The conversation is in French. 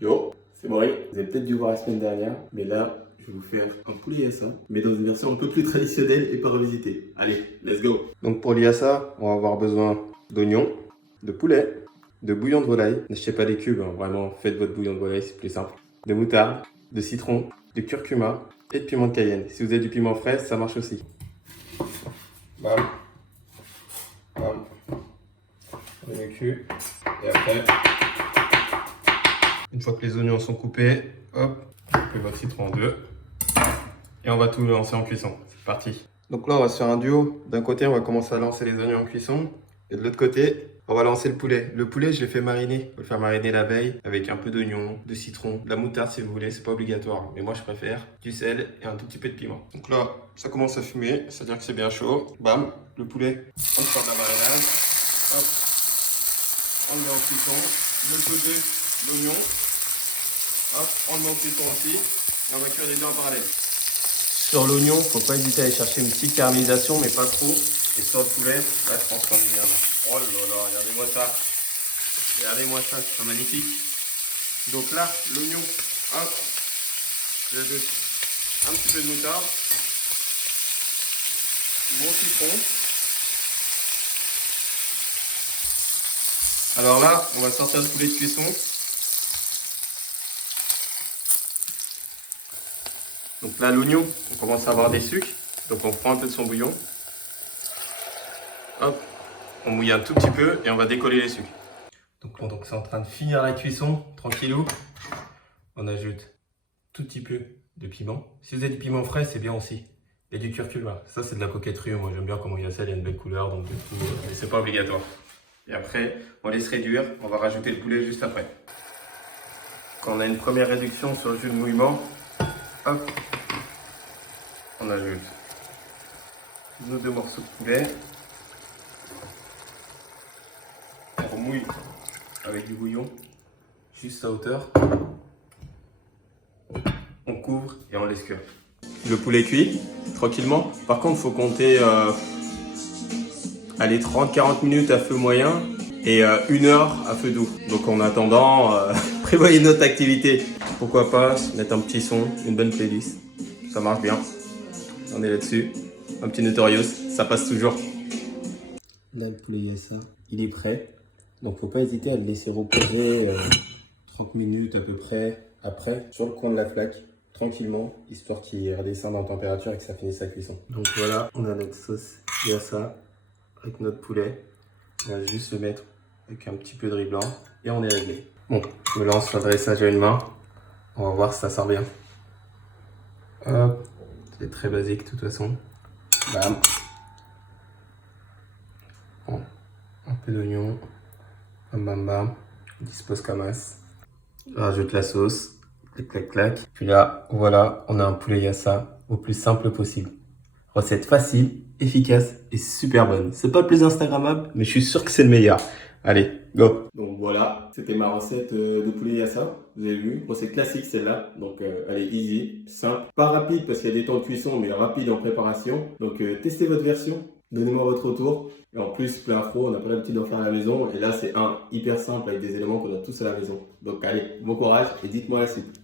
Yo, c'est Maurice. Vous avez peut-être dû voir la semaine dernière, mais là, je vais vous faire un poulet yassa, mais dans une version un peu plus traditionnelle et pas revisitée. Allez, let's go. Donc pour l'yassa, on va avoir besoin d'oignons, de poulet, de bouillon de volaille. N'achetez pas des cubes, hein, vraiment, faites votre bouillon de volaille, c'est plus simple. De moutarde, de citron, de curcuma et de piment de Cayenne. Si vous avez du piment frais, ça marche aussi. Bam, bam, on met le cul, et après... Une fois que les oignons sont coupés, hop, coupez votre citron en deux. Et on va tout lancer en cuisson. C'est parti. Donc là, on va se faire un duo. D'un côté, on va commencer à lancer les oignons en cuisson. Et de l'autre côté, on va lancer le poulet. Le poulet, je l'ai fait mariner. On va le faire mariner la veille avec un peu d'oignon, de citron, de la moutarde si vous voulez. C'est pas obligatoire. Mais moi, je préfère du sel et un tout petit peu de piment. Donc là, ça commence à fumer. C'est-à-dire que c'est bien chaud. Bam, le poulet, on sort de la marinade. Hop, on le met en cuisson. De l'autre côté, l'oignon. Hop, on le met en cuisson aussi. Et on va cuire les deux en parallèle. Sur l'oignon, il ne faut pas hésiter à aller chercher une petite caramélisation, mais pas trop. Et sur le poulet, là, je pense qu'on est bien là. Oh là là, regardez-moi ça. Regardez-moi ça, c'est magnifique. Donc là, l'oignon, hop, j'ajoute un petit peu de moutarde, mon citron. Alors là, on va sortir le poulet de cuisson. Donc là, l'oignon, on commence à avoir des sucres. Donc on prend un peu de son bouillon. Hop, on mouille un tout petit peu et on va décoller les sucres. Donc c'est en train de finir la cuisson, tranquillou. On ajoute tout petit peu de piment. Si vous avez du piment frais, c'est bien aussi. Et du curcuma. Ça, c'est de la coquetterie. Moi, j'aime bien comment il y a ça, il y a une belle couleur. Donc du coup, mais c'est pas obligatoire. Et après, on laisse réduire. On va rajouter le poulet juste après. Quand on a une première réduction sur le jus de mouillement, hop, on ajoute nos deux morceaux de poulet. On remouille avec du bouillon, juste à hauteur. On couvre et on laisse cuire. Le poulet cuit tranquillement. Par contre, il faut compter 30-40 minutes à feu moyen et 1 heure à feu doux. Donc en attendant, prévoyez notre activité. Pourquoi pas mettre un petit son, une bonne playlist. Ça marche bien. On est là-dessus. Un petit Notorious, ça passe toujours. Là, le poulet yassa, il est prêt. Donc, faut pas hésiter à le laisser reposer 30 minutes à peu près après sur le coin de la flaque, tranquillement, histoire qu'il redescende en température et que ça finisse sa cuisson. Donc voilà, on a notre sauce yassa avec notre poulet. On va juste le mettre avec un petit peu de riz blanc et on est réglé. Bon, je me lance le dressage à une main. On va voir si ça sort bien. Hop, c'est très basique de toute façon. Bam. Bon, un peu d'oignon. Bam bam bam. On dispose comme as. Je rajoute la sauce. Clac clac clac. Puis là, voilà, on a un poulet yassa au plus simple possible. Recette facile, efficace et super bonne. C'est pas le plus instagrammable, mais je suis sûr que c'est le meilleur. Allez, go. Donc voilà, c'était ma recette de poulet yassa. Vous avez vu, recette classique celle-là. Donc elle est easy, simple, pas rapide parce qu'il y a des temps de cuisson, mais rapide en préparation. Donc testez votre version, donnez-moi votre retour. Et en plus, plein afro, on n'a pas l'habitude d'en faire à la maison. Et là, c'est hyper simple avec des éléments qu'on a tous à la maison. Donc allez, bon courage et dites-moi la suite.